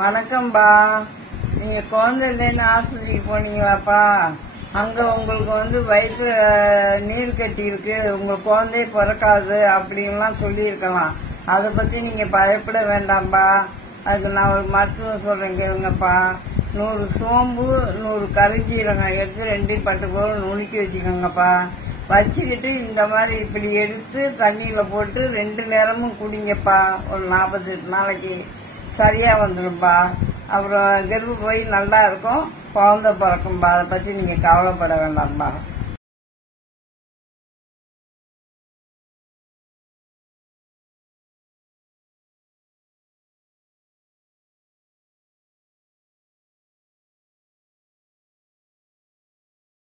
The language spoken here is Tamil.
வணக்கம்பா. நீங்க குழந்தை இல்லைன்னு ஆஸ்பத்திரிக்கு போனீங்களாப்பா? அங்க உங்களுக்கு வயிற்றுல நீர் கட்டி இருக்கு, உங்க குழந்தை பிறக்காது அப்படின்லாம் சொல்லியிருக்கலாம். அதை பத்தி நீங்க பயப்பட வேண்டாம்பா. அதுக்கு நான் ஒரு மருத்துவம் சொல்றேன் கேளுங்கப்பா. 100 சோம்பு 100 கரிஞ்சீரகம் எடுத்து 2 பட்டு போல நுணுக்கி வச்சுக்கோங்கப்பா. வச்சுக்கிட்டு இந்த மாதிரி இப்படி எடுத்து தண்ணியில போட்டு 2 நேரமும் குடிங்கப்பா. ஒரு 48 நாளைக்கு சரியா வந்துடும்பா. அப்புறம் கர்ப்பப்பை நல்லா இருக்கும், குழந்தை பிறக்கும்பா. அதை பத்தி நீங்க கவலைப்பட வேண்டாம்பா.